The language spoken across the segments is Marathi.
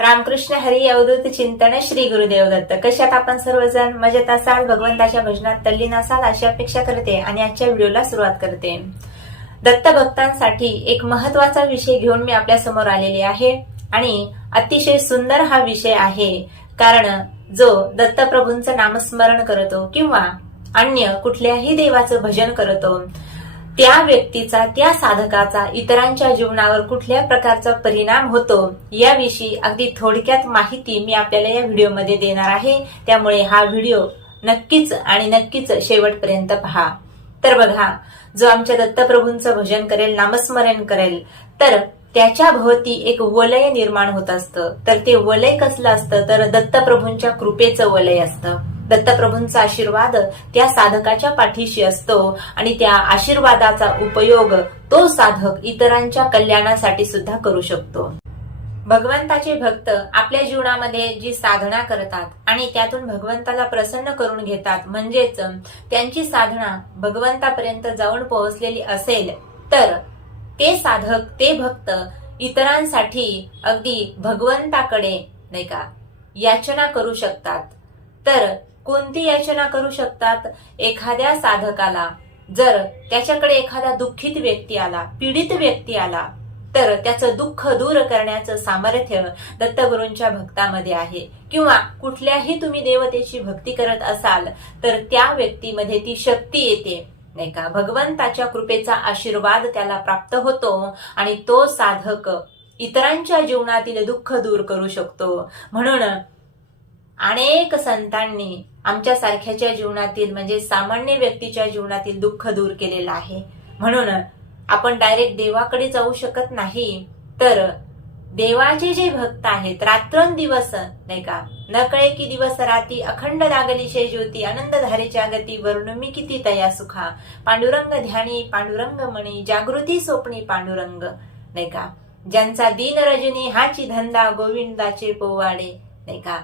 रामकृष्ण हरी अवधूत चिंतन श्री गुरुदेव दत्त कशात आपण सर्वजण मजेत असाल? भगवंताच्या भजनात तल्लीन असाल अशी अपेक्षा करते आणि आजच्या व्हिडिओला सुरुवात करते. दत्त भक्तांसाठी एक महत्त्वाचा विषय घेऊन मी आपल्यासमोर आलेले आहे आणि अतिशय सुंदर हा विषय आहे. कारण जो दत्तप्रभूंचं नामस्मरण करतो किंवा अन्य कुठल्याही देवाचं भजन करतो त्या व्यक्तीचा त्या साधकाचा इतरांच्या जीवनावर कुठल्या प्रकारचा परिणाम होतो याविषयी अगदी थोडक्यात माहिती मी आपल्याला या व्हिडिओमध्ये देणार आहे. त्यामुळे हा व्हिडिओ नक्कीच आणि नक्कीच शेवटपर्यंत पहा. तर बघा जो आमच्या दत्तप्रभूंचं भजन करेल नामस्मरण करेल तर त्याच्या भोवती एक वलय निर्माण होत असतं. तर ते वलय कसलं असतं? तर दत्तप्रभूंच्या कृपेचं वलय असतं. दत्तप्रभूंचा आशीर्वाद त्या साधकाच्या पाठीशी असतो आणि त्या आशीर्वादाचा उपयोग तो साधक इतरांच्या कल्याणासाठी सुद्धा करू शकतो. भगवंताचे भक्त आपल्या जीवनामध्ये जी साधना करतात आणि त्यातून भगवंताला प्रसन्न करून घेतात म्हणजेच त्यांची साधना भगवंतापर्यंत जाऊन पोहोचलेली असेल तर ते साधक ते भक्त इतरांसाठी अगदी भगवंताकडे नाही का याचना करू शकतात. तर कोणती याचना करू शकतात एखाद्या साधकाला? जर त्याच्याकडे एखादा दुःखित व्यक्ती आला पीडित व्यक्ती आला तर त्याचं दुःख दूर करण्याचं सामर्थ्य दत्तगुरूंच्या भक्तामध्ये आहे. किंवा कुठल्याही तुम्ही देवतेची भक्ती करत असाल तर त्या व्यक्तीमध्ये ती शक्ती येते. नाही का? भगवंताच्या कृपेचा आशीर्वाद त्याला प्राप्त होतो आणि तो साधक इतरांच्या जीवनातील दुःख दूर करू शकतो. म्हणून अनेक संतांनी आमच्या सारख्याच्या जीवनातील म्हणजे सामान्य व्यक्तीच्या जीवनातील दुःख दूर केलेलं आहे. म्हणून आपण डायरेक्ट देवाकडे जाऊ शकत नाही. तर देवाचे जे भक्त आहेत रात्रंदिवस नाही का न कळे की दिवस राती अखंड लागलीशे ज्योती आनंद धारेच्या गती वर्णमी किती तया सुखा. पांडुरंग ध्यानी पांडुरंग मणी जागृती स्वप्नी पांडुरंग नाही का. ज्यांचा दिन रजनी हाची धंदा गोविंदाचे पोवाडे नाही का.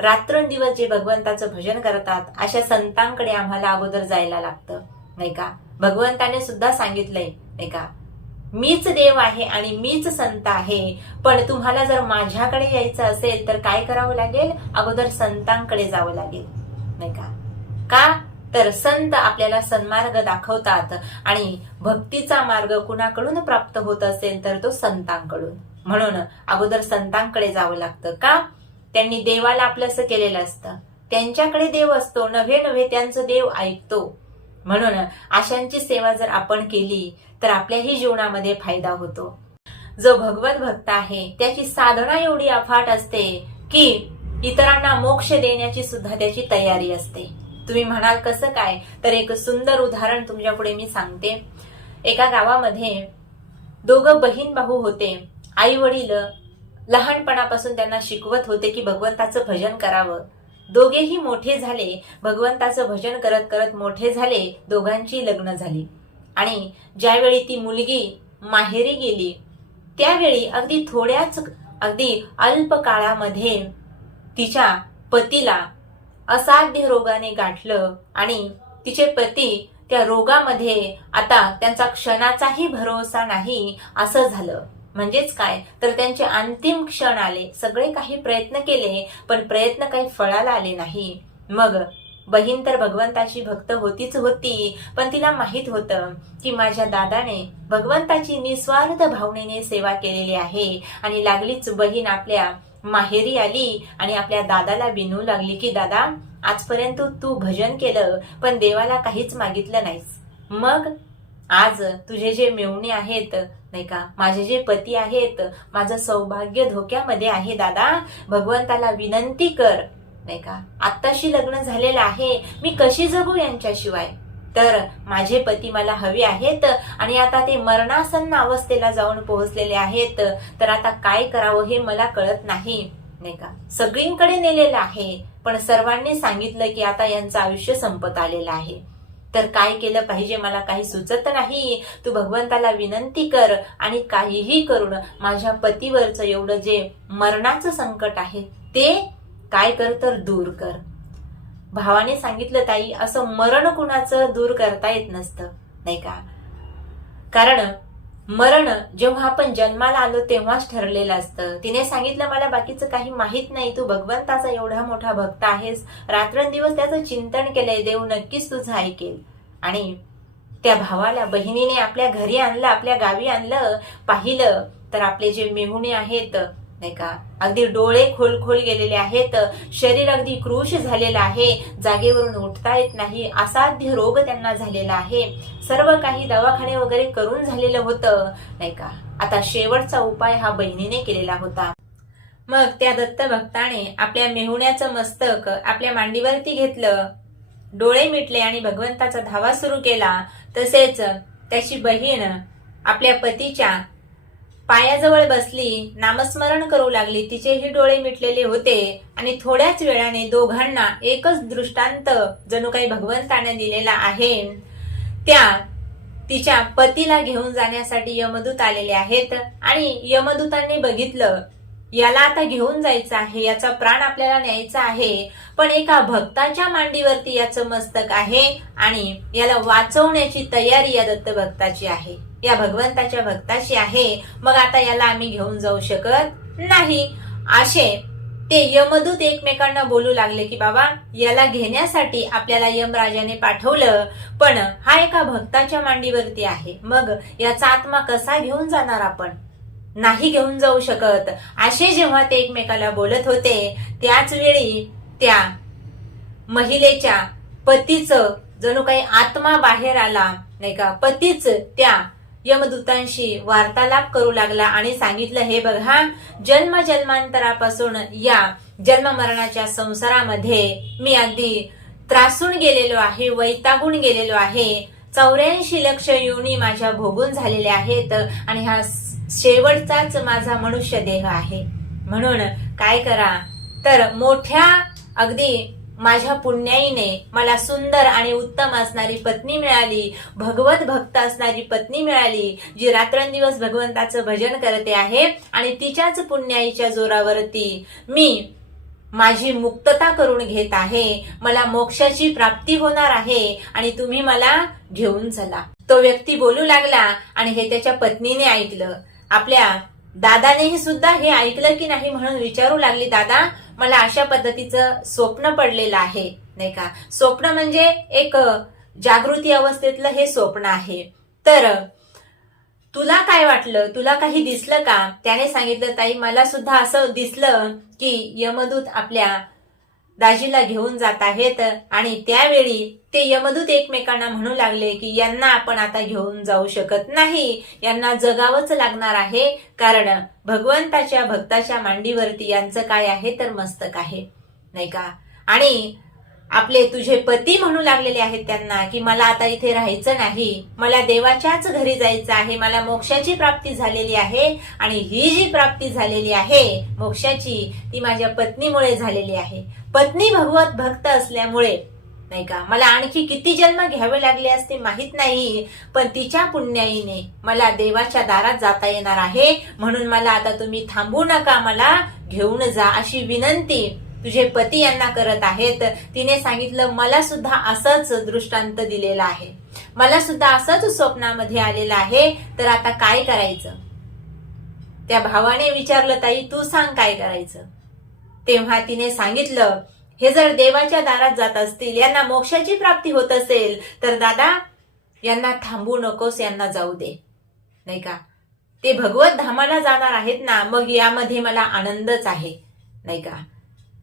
रात्रंदिवस जे भगवंताचं भजन करतात अशा संतांकडे आम्हाला अगोदर जायला लागतं नाही का? भगवंताने सुद्धा सांगितलंय नाही का? मीच देव आहे आणि मीच संत आहे पण तुम्हाला जर माझ्याकडे यायचं असेल तर काय करावं लागेल? अगोदर संतांकडे जावं लागेल नाही का? का? तर संत आपल्याला सन्मार्ग दाखवतात आणि भक्तीचा मार्ग कुणाकडून प्राप्त होत असेल तर तो संतांकडून. म्हणून अगोदर संतांकडे जावं लागतं. का? त्यांनी देवाला आपलंसं केलेलं असतं. त्यांच्याकडे देव असतो नव्हे नव्हे त्यांचं देव ऐकतो. म्हणून अशांची सेवा जर आपण केली तर आपल्याही जीवनामध्ये फायदा होतो. जो भगवत भक्त आहे त्याची साधना एवढी अफाट असते की इतरांना मोक्ष देण्याची सुद्धा त्याची तयारी असते. तुम्ही म्हणाल कसं काय? तर एक सुंदर उदाहरण तुमच्यापुढे मी सांगते. एका गावामध्ये दोघं बहीण भाऊ होते. आई वडील लहानपणापासून त्यांना शिकवत होते की भगवंताचं भजन करावं. दोघेही मोठे झाले भगवंताचं भजन करत करत मोठे झाले दोघांची लग्न झाली. आणि ज्यावेळी ती मुलगी माहेरी गेली त्यावेळी अगदी थोड्याच अगदी अल्प काळामध्ये तिच्या पतीला असाध्य रोगाने गाठलं आणि तिचे पती त्या रोगामध्ये आता त्यांचा क्षणाचाही भरोसा नाही असं झालं. म्हणजेच काय? तर त्यांचे अंतिम क्षण आले. सगळे काही प्रयत्न केले पण प्रयत्न काही फळाला आले नाही. मग बहीण तर भगवंताची भक्त होतीच होती पण तिला माहीत होतं की माझ्या दादाने भगवंताची निस्वार्थ भावनेने सेवा केलेली आहे आणि लागलीच बहीण आपल्या माहेरी आली आणि आपल्या दादाला विनू लागली की दादा आजपर्यंत तू भजन केलं पण देवाला काहीच मागितलं नाहीस. मग आज तुझे जे मेवणे आहेत नाही का? माझे जे पती आहेत माझं सौभाग्य धोक्यामध्ये आहे दादा. भगवंताला विनंती कर. नाही का? आत्ताशी लग्न झालेलं आहे. मी कशी जगू यांच्याशिवाय? तर माझे पती मला हवे आहेत आणि आता ते मरणासन्न अवस्थेला जाऊन पोहोचलेले आहेत. तर आता काय करावं हे मला कळत नाही. नाही का? सगळींकडे नेलेलं आहे. पण सर्वांनी सांगितलं की आता यांचं आयुष्य संपत आलेलं आहे. तर काय केलं पाहिजे मला काही सुचत नाही? तू भगवंताला विनंती कर आणि काहीही करून माझ्या पतीवरचं एवढं जे मरणाचं संकट आहे ते काय कर तर दूर कर. भावाने सांगितलं ताई असं मरण कुणाचं दूर करता येत नसतं नाही का? कारण मरण जेव्हा आपण जन्माला आलो तेव्हाच ठरलेलं असतं. तिने सांगितलं मला बाकीचं काही माहीत नाही. तू भगवंताचा एवढा मोठा भक्त आहेस. रात्रंदिवस त्याचं चिंतन केलंय. देव नक्कीच तुझं ऐकेल. आणि त्या भावाला बहिणीने आपल्या घरी आणलं आपल्या गावी आणलं पाहिलं तर आपले जे मेहुणे आहेत नाही का? अगदी डोळे खोल खोल गेलेले आहेत. शरीर अगदी क्रूश झालेलं आहे. जागेवरून उठता येत नाही. असाध्य रोग त्यांना झालेला आहे. सर्व काही दवाखाने वगैरे करून झालेलं होतं. नाही का? आता शेवटचा उपाय हा बहिणीने केलेला होता. मग त्या दत्त भक्ताने आपल्या मेहुण्याचं मस्तक आपल्या मांडीवरती घेतलं. डोळे मिटले आणि भगवंताचा धावा सुरू केला. तसेच त्याची बहीण आपल्या पतीच्या पायाजवळ बसली नामस्मरण करू लागली तिचेही डोळे मिटलेले होते. आणि थोड्याच वेळाने दोघांना एकच दृष्टांत जणू काही भगवंताने दिलेला आहे. त्या तिच्या पतीला घेऊन जाण्यासाठी यमदूत आलेले आहेत. आणि यमदूतांनी बघितलं याला आता घेऊन जायचं आहे याचा प्राण आपल्याला न्यायचा आहे. पण एका भक्ताच्या मांडीवरती याचं मस्तक आहे आणि याला वाचवण्याची तयारी या दत्त भक्ताची आहे. या भगवंताच्या भक्ताशी आहे. मग आता याला आम्ही घेऊन जाऊ शकत नाही. असे ते यमदूत एकमेकांना बोलू लागले की बाबा याला घेण्यासाठी आपल्याला यमराजाने पाठवलं पण हा एका भक्ताच्या मांडीवरती आहे. मग याचा आत्मा कसा घेऊन जाणार आपण? नाही घेऊन जाऊ शकत. असे जेव्हा ते एकमेकाला बोलत होते त्याच वेळी त्या महिलेच्या पतीचं जणू काही आत्मा बाहेर आला नाही का? पतीच त्या यमदूतांशी वार्तालाप करू लागला आणि सांगितलं हे बघा जन्म जन्मांतरापासून या जन्म मरणाच्या संसारामध्ये मी अगदी त्रासून गेलेलो आहे वैतागून गेलेलो आहे. चौऱ्याऐंशी लक्ष युनी माझ्या भोगून झालेल्या आहेत आणि हा शेवटचाच माझा मनुष्य देह आहे. म्हणून काय करा तर मोठ्या अगदी माझ्या पुण्याईने मला सुंदर आणि उत्तम असणारी पत्नी मिळाली भगवत भक्त असणारी पत्नी मिळाली जी रात्रंदिवस भगवंताचं भजन करते आहे आणि तिच्याच पुण्याईच्या जोरावरती मी माझी मुक्तता करून घेत आहे मला मोक्षाची प्राप्ती होणार आहे आणि तुम्ही मला घेऊन चला. तो व्यक्ती बोलू लागला आणि हे त्याच्या पत्नीने ऐकलं. आपल्या दादानेही सुद्धा हे ऐकलं की नाही म्हणून विचारू लागली दादा मला अशा पद्धतीचं स्वप्न पडलेलं आहे नाही का? स्वप्न म्हणजे एक जागृती अवस्थेतलं हे स्वप्न आहे. तर तुला काय वाटलं? तुला काही दिसलं का? त्याने सांगितलं ताई मला सुद्धा असं दिसलं की यमदूत आपल्या दाजीला घेऊन जात आहेत आणि त्यावेळी ते यमदूत एकमेकांना म्हणू लागले की यांना आपण आता घेऊन जाऊ शकत नाही. यांना जगावंच लागणार आहे. कारण भगवंताच्या भक्ताच्या मांडीवरती यांचं काय आहे तर मस्तक आहे. नाही का? आणि आपले तुझे पती म्हणू लागलेले आहेत त्यांना की मला आता इथे राहायचं नाही मला देवाच्याच घरी जायचं आहे मला मोक्षाची प्राप्ती झालेली आहे आणि ही जी प्राप्ती झालेली आहे मोक्षाची ती माझ्या पत्नीमुळे झालेली आहे. पत्नी भगवत भक्त असल्यामुळे नाही का मला आणखी किती जन्म घ्यावे लागले असते माहीत नाही पण तिच्या पुण्याईने मला देवाच्या दारात जाता येणार आहे म्हणून मला आता तुम्ही थांबू नका मला घेऊन जा अशी विनंती. तुझे पती यांना करत आहेत तिने सांगितलं मला सुद्धा असंच दृष्टांत दिलेला आहे. मला सुद्धा असंच स्वप्नामध्ये आलेलं आहे तर आता काय करायचं? त्या भावाने विचारलं ताई तू सांग काय करायचं? तेव्हा तिने सांगितलं हे जर देवाच्या दारात जात असतील यांना मोक्षाची प्राप्ती होत असेल तर दादा यांना थांबू नकोस यांना जाऊ दे. नाही का? ते भगवत धामाला जाणार आहेत ना मग यामध्ये मला आनंदच आहे. नाही का?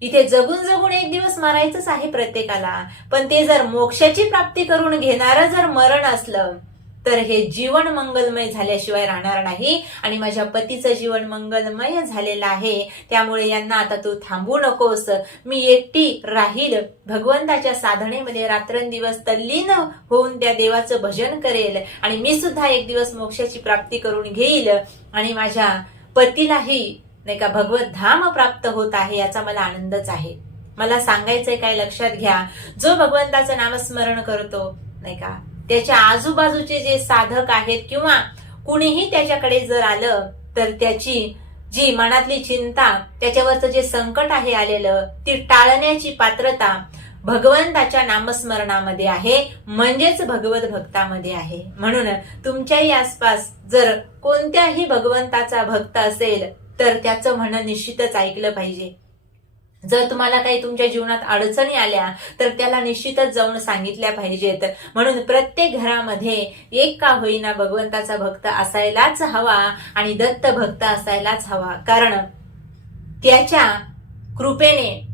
इथे जगून जगून एक दिवस मरायचंच आहे प्रत्येकाला. पण ते जर मोक्षाची प्राप्ती करून घेणारं जर मरण असलं तर हे जीवन मंगलमय झाल्याशिवाय राहणार नाही आणि माझ्या पतीचं जीवन मंगलमय झालेलं आहे. त्यामुळे यांना आता तू थांबू नकोस. मी एकटी राहील. भगवंताच्या साधनेमध्ये रात्रंदिवस तल्लीन होऊन त्या देवाचं भजन करेल आणि मी सुद्धा एक दिवस मोक्षाची प्राप्ती करून घेईल आणि माझ्या पतीलाही नाही का भगवत धाम प्राप्त होत आहे याचा मला आनंदच आहे. मला सांगायचंय काय लक्षात घ्या. जो भगवंताचं नामस्मरण करतो नाही का त्याच्या आजूबाजूचे जे साधक आहेत किंवा कुणीही त्याच्याकडे जर आलं तर त्याची जी मनातली चिंता त्याच्यावरचं जे संकट आहे आलेलं ती टाळण्याची पात्रता भगवंताच्या नामस्मरणामध्ये आहे म्हणजेच भगवत भक्तामध्ये आहे. म्हणून तुमच्याही आसपास जर कोणत्याही भगवंताचा भक्त असेल तर त्याचं म्हणणं निश्चितच ऐकलं पाहिजे. जर तुम्हाला काही तुमच्या जीवनात अडचणी आल्या तर त्याला निश्चितच जाऊन सांगितल्या पाहिजेत. म्हणून प्रत्येक घरामध्ये एक का होईना भगवंताचा भक्त असायलाच हवा आणि दत्त भक्त असायलाच हवा. कारण त्याच्या कृपेने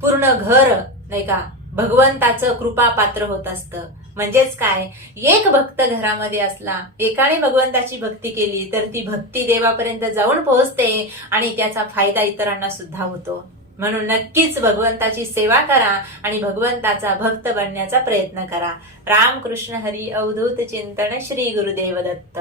पूर्ण घर नाही का भगवंताचं कृपा पात्र होत असतं. म्हणजेच काय? एक भक्त घरामध्ये असला एकाने भगवंताची भक्ती केली तर ती भक्ती देवापर्यंत जाऊन पोहोचते आणि त्याचा फायदा इतरांना सुद्धा होतो. म्हणून नक्कीच भगवंताची सेवा करा आणि भगवंताचा भक्त बनण्याचा प्रयत्न करा. राम कृष्ण हरी अवधूत चिंतन श्री गुरुदेव दत्त.